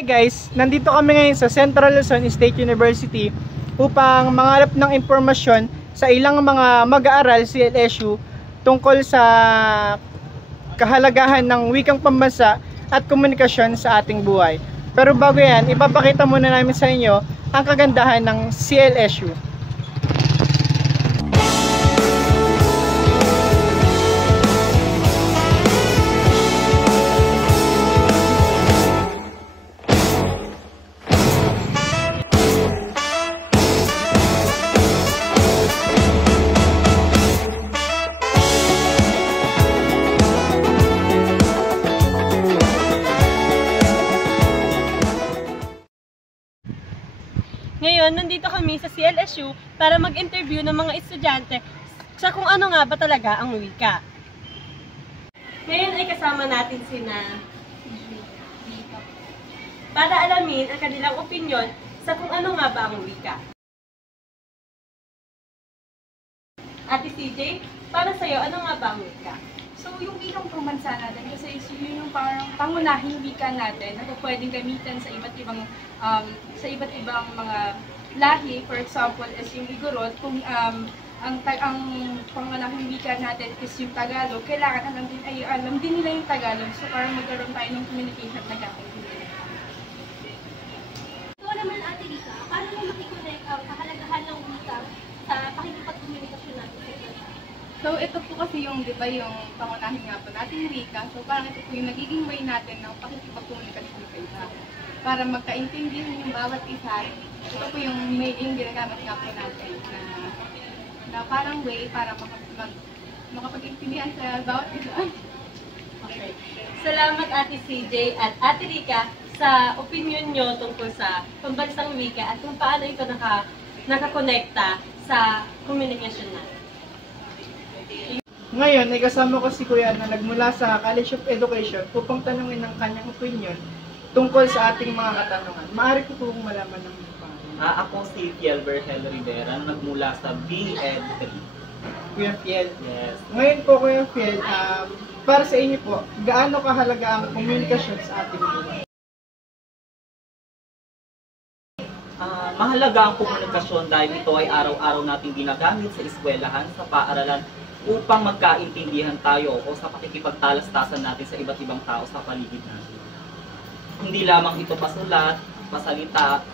Hey guys, nandito kami ngayon sa Central Luzon State University upang mangalap ng impormasyon sa ilang mga mag-aaral sa LSU tungkol sa kahalagahan ng wikang pambansa at komunikasyon sa ating buhay. Pero bago yan, ipapakita muna namin sa inyo ang kagandahan ng CLSU. Ngayon, nandito kami sa CLSU para mag-interview ng mga estudyante sa kung ano nga ba talaga ang wika. Ngayon ay kasama natin sina para alamin ang kanilang opinyon sa kung ano nga ba ang wika. Ate CJ, para sa'yo, ano nga ba ang wika? So, yung wikang pambansa natin, kasi yun yung parang pangunahing wika natin na pwedeng gamitan sa iba't ibang mga lahi. For example, is yung Igorot, kung ang pangunahing wika natin is yung Tagalog, kailangan alam din nila yung Tagalog. So, parang magkaroon tayo ng communication na nagkakaintindihan. Ito naman, Ate Rika, paano mo makikonnect ang kahalagahan ng wika sa pakikipag-komunikasyon natin sa iba? So, ito po kasi yung, di ba, yung pangunahing nga po natin wika. So, parang ito po yung nagiging way natin ng pakikipag-komunikasyon sa iba. Para magkaintindihan yung bawat isa. Ito po yung ginagamit nga po natin na parang way para makapag-intindihan sa bawat isa. Okay. Salamat Ate CJ at Ate Rika sa opinion nyo tungkol sa pambansang wika at kung paano ito nakakonekta sa komunikasyon natin. Ngayon ay kasama ko si Kuya na nagmula sa College of Education upang tanungin ang kanyang opinion tungkol sa ating mga katanungan. Maaari ko pong malaman ng pangalan. Ako si Fiel Berhel Rivera, nagmula sa BEd 3. Kuya Fiel. Yes. Ngayon po Kuya Fiel, para sa inyo po, gaano kahalaga ang komunikasyon sa ating buhay? Mahalaga ang komunikasyon dahil ito ay araw-araw nating ginagamit sa eskwelahan, sa paaralan, upang magkaintindihan tayo o sa pakikipagtalastasan natin sa iba't ibang tao sa paligid natin. Hindi lamang ito pasulat, pasalita,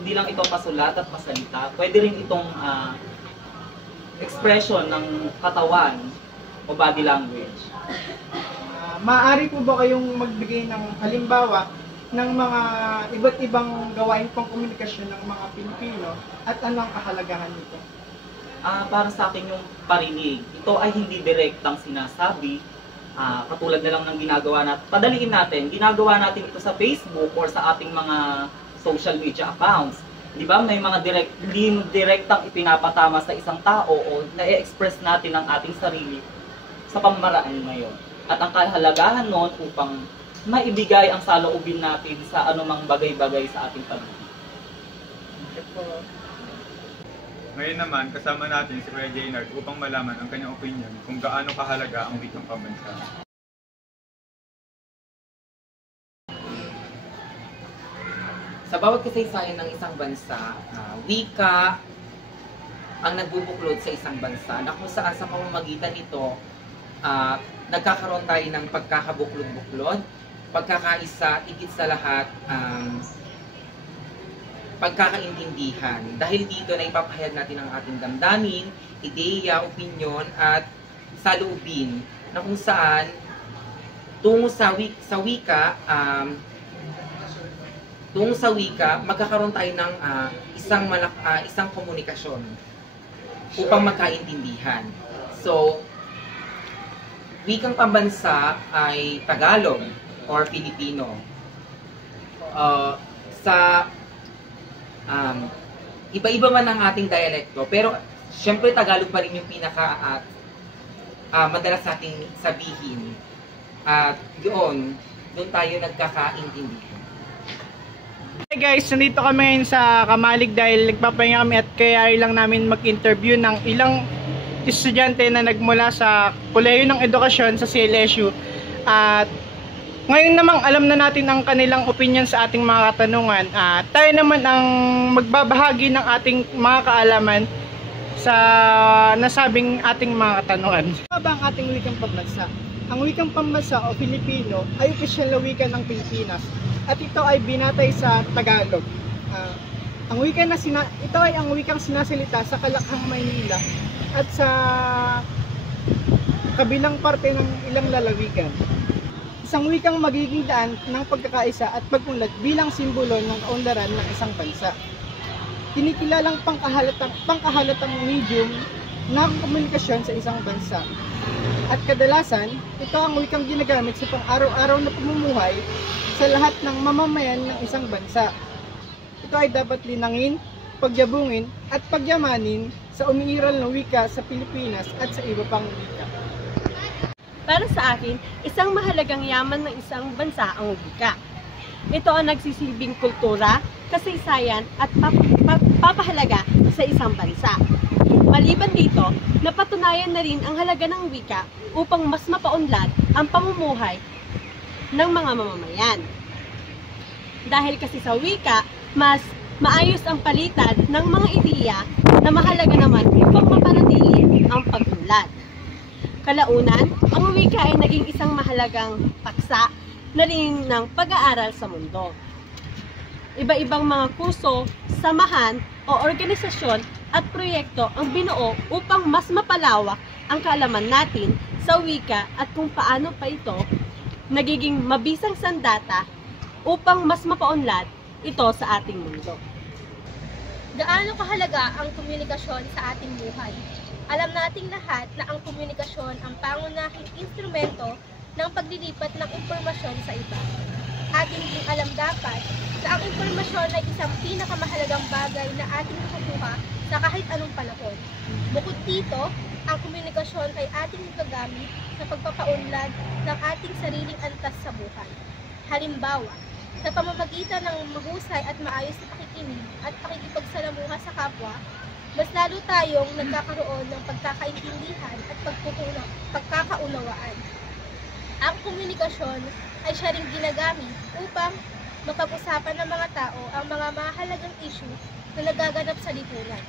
hindi lang ito pasulat at pasalita, pwede rin itong expression ng katawan o body language. Maaari po ba kayong magbigay ng halimbawa ng mga iba't ibang gawain pang komunikasyon ng mga Pilipino at ano ang kahalagahan nito? Para sa akin yung parinig, ito ay hindi direktang sinasabi, katulad na lang ng ginagawa natin. Padaliin natin, ginagawa natin ito sa Facebook or sa ating mga social media accounts. Di ba? May mga hindi direktang ipinapatama sa isang tao o na-express natin ang ating sarili sa pamaraan ngayon. At ang kahalagahan nun upang maibigay ang saloobin natin sa anumang bagay-bagay sa ating paligid. Ngayon naman, kasama natin si Kuya Jaynard upang malaman ang kanyang opinion kung gaano kahalaga ang wikang pambansa. Sa bawat kasaysayan ng isang bansa, wika ang nagbubuklod sa isang bansa na kung saan sa pamamagitan nito, nagkakaroon tayo ng pagkakabuklod-buklod, pagkakaisa, higit sa lahat, pagkakaintindihan. Dahil dito na ipapahayag natin ang ating damdamin, ideya, opinyon, at saloobin na kung saan tungo sa wika, magkakaroon tayo ng isang komunikasyon upang magkaintindihan. So, wikang pambansa ay Tagalog or Filipino. Iba-iba man ang ating dialekto, pero syempre Tagalog pa rin yung pinaka madalas nating sabihin. At doon tayo nagkakaintindihan. Hey guys, nandito kami ngayon sa Kamalig dahil nagpapahinga kami at kaya lang namin mag-interview ng ilang estudyante na nagmula sa Kolehiyo ng Edukasyon sa CLSU. At Ngayon namang alam na natin ang kanilang opinion sa ating mga katanungan, tayo naman ang magbabahagi ng ating mga kaalaman sa nasabing ating mga katanungan. Ano ba ang ating wikang pambansa? Ang wikang pambansa o Filipino ay opisyal na wika ng Pilipinas at ito ay binatay sa Tagalog. Ito ay ang wikang sinasalita sa Kalakhang, Maynila at sa kabilang parte ng ilang lalawigan. Isang wikang magiging daan ng pagkakaisa at pag-unlad bilang simbolo ng kaunlaran ng isang bansa. Kinikilalang pangkahalatang medium ng komunikasyon sa isang bansa. At kadalasan, ito ang wikang ginagamit sa pang-araw-araw na pamumuhay sa lahat ng mamamayan ng isang bansa. Ito ay dapat linangin, pagyabungin at pagyamanin sa umiiral na wika sa Pilipinas at sa iba pang wika. Para sa akin, isang mahalagang yaman ng isang bansa ang wika. Ito ang nagsisilbing kultura, kasaysayan at papahalaga sa isang bansa. Maliban dito, napatunayan na rin ang halaga ng wika upang mas mapaunlad ang pamumuhay ng mga mamamayan. Dahil kasi sa wika, mas maayos ang palitan ng mga ideya na mahalaga naman upang mapanatili ang pag-unlad. Kalaunan, ang wika ay naging isang mahalagang paksa na rin ng pag-aaral sa mundo. Iba-ibang mga kurso, samahan o organisasyon at proyekto ang binuo upang mas mapalawak ang kaalaman natin sa wika at kung paano pa ito nagiging mabisang sandata upang mas mapaunlad ito sa ating mundo. Gaano kahalaga ang komunikasyon sa ating buhay? Alam nating lahat na ang komunikasyon ang pangunahing instrumento ng paglilipat ng impormasyon sa iba. Ating ding alam dapat na ang impormasyon ay isang pinakamahalagang bagay na ating nakukuha sa kahit anong panahon. Bukod dito, ang komunikasyon ay ating magagamit sa pagpapaunlad ng ating sariling antas sa buhay. Halimbawa, sa pamamagitan ng mahusay at maayos na pakikinig at pakikipagsalamuha sa kapwa, mas lalo tayong nagkakaroon ng pagkakaintindihan at pagkakaunawaan. Ang komunikasyon ay siya ring ginagamit upang mapag-usapan ng mga tao ang mga mahalagang issue na nagaganap sa lipunan.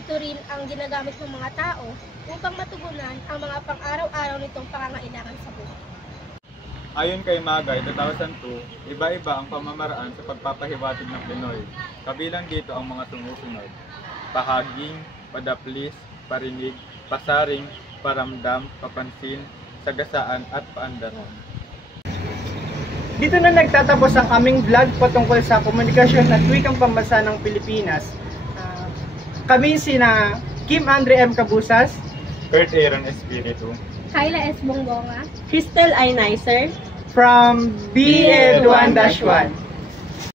Ito rin ang ginagamit ng mga tao upang matugunan ang mga pang-araw-araw nitong pangangailangan sa buhay. Ayon kay Magay 2002, iba-iba ang pamamaraan sa pagpapahiwatig ng Pinoy. Kabilang dito ang mga sumusunod: pahaging, padaplis, parinig, pasaring, paramdam, papansin, sagasaan at paandaran. Dito na nagtatapos ang aming vlog patungkol sa komunikasyon at wikang pambansa ng Pilipinas. Kami sina Kim Andre M. Cabusas, Kurt Aaron Espiritu, Kyla S. Bongbonga, Crystal I. Nicer, from BED 1-1.